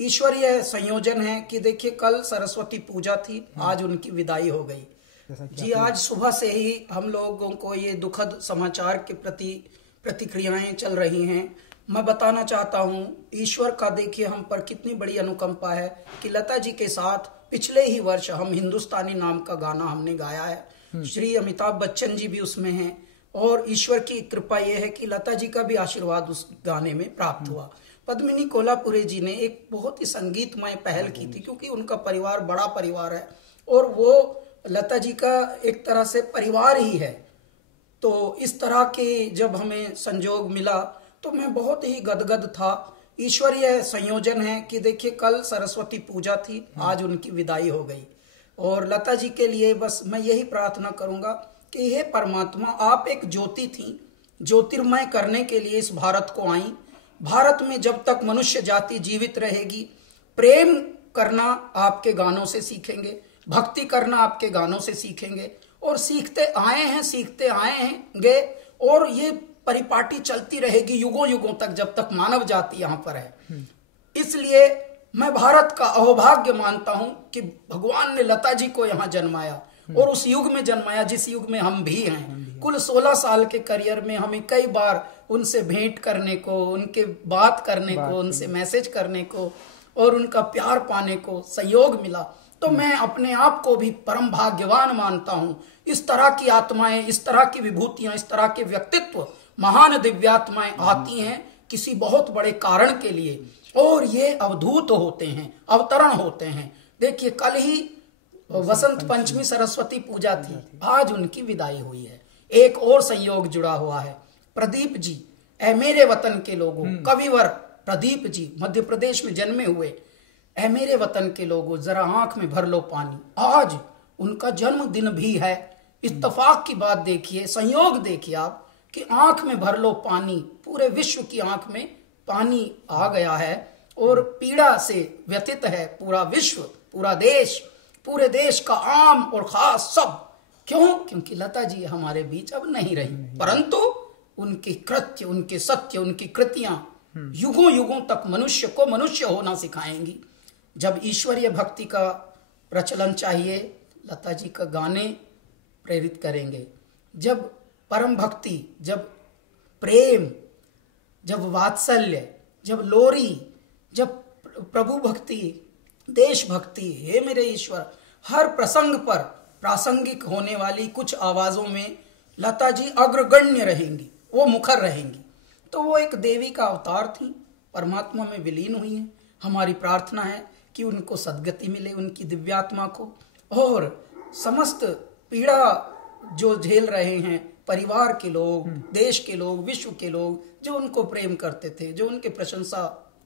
ईश्वरीय संयोजन है कि देखिए कल सरस्वती पूजा थी, आज उनकी विदाई हो गई। जी, आज सुबह से ही हम लोगों को ये दुखद समाचार के प्रति प्रतिक्रियाएं चल रही हैं। मैं बताना चाहता हूं ईश्वर का देखिए हम पर कितनी बड़ी अनुकंपा है कि लता जी के साथ पिछले ही वर्ष हम हिंदुस्तानी नाम का गाना हमने गाया है। श्री अमिताभ बच्चन जी भी उसमें हैं और ईश्वर की कृपा यह है कि लता जी का भी आशीर्वाद उस गाने में प्राप्त हुआ। पद्मिनी कोल्हापुरे जी ने एक बहुत ही संगीतमय पहल की थी क्योंकि उनका परिवार बड़ा परिवार है और वो लता जी का एक तरह से परिवार ही है। तो इस तरह के जब हमें संजोग मिला तो मैं बहुत ही गदगद था। ईश्वरीय संयोजन है कि देखिए कल सरस्वती पूजा थी, आज उनकी विदाई हो गई और लता जी के लिए बस मैं यही प्रार्थना करूंगा कि हे परमात्मा, आप एक ज्योति थी, ज्योतिर्मय करने के लिए इस भारत को आई। भारत में जब तक मनुष्य जाति जीवित रहेगी, प्रेम करना आपके गानों से सीखेंगे, भक्ति करना आपके गानों से सीखेंगे और सीखते आए हैं और ये परिपाटी चलती रहेगी युगों युगों तक, जब तक मानव जाति यहाँ पर है। इसलिए मैं भारत का अहोभाग्य मानता हूं कि भगवान ने लता जी को यहाँ जन्माया और उस युग में जन्माया जिस युग में हम भी हैं। कुल 16 साल के करियर में हमें कई बार उनसे भेंट करने को, उनके बात करने को, उनसे मैसेज करने को और उनका प्यार पाने को सहयोग मिला। तो मैं अपने आप को भी परम भाग्यवान मानता हूं। इस तरह की आत्माएं, इस तरह की विभूतियां, इस तरह के व्यक्तित्व, महान दिव्यात्माएं आती हैं किसी बहुत बड़े कारण के लिए और ये अवधूत होते हैं, अवतरण होते हैं। देखिए कल ही वसंत पंचमी सरस्वती पूजा थी, आज उनकी विदाई हुई है। एक और संयोग जुड़ा हुआ है। प्रदीप जी, ऐ मेरे वतन के लोगों, कविवर प्रदीप जी मध्य प्रदेश में जन्मे हुए। ऐ मेरे वतन के लोगों जरा आंख में भर लो पानी, आज उनका जन्मदिन भी है। इत्तेफाक की बात देखिए, संयोग देखिए आप कि आंख में भर लो पानी, पूरे विश्व की आंख में पानी आ गया है और पीड़ा से व्यथित है पूरा विश्व, पूरा देश, पूरे देश का आम और खास सब। क्यों? क्योंकि लता जी हमारे बीच अब नहीं रही, परंतु उनके कृत्य, उनके सत्य, उनकी कृतियां युगों युगों तक मनुष्य को मनुष्य होना सिखाएंगी। जब ईश्वरीय भक्ति का प्रचलन चाहिए, लता जी का गाने प्रेरित करेंगे। जब परम भक्ति, जब प्रेम, जब वात्सल्य, जब लोरी, जब प्रभु भक्ति, देशभक्ति, हे मेरे ईश्वर, हर प्रसंग पर प्रासंगिक होने वाली कुछ आवाजों में लता जी अग्रगण्य रहेंगी, वो मुखर रहेंगी। तो वो एक देवी का अवतार थी, परमात्मा में विलीन हुई हैं। हमारी प्रार्थना है कि उनको सद्गति मिले, उनकी दिव्यात्मा को, और समस्त पीड़ा जो झेल रहे हैं परिवार के लोग, देश के लोग, विश्व के लोग जो उनको प्रेम करते थे, जो उनके प्रशंसा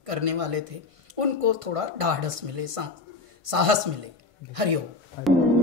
करने वाले थे, उनको थोड़ा ढाढ़स मिले, साहस मिले। हरिओम।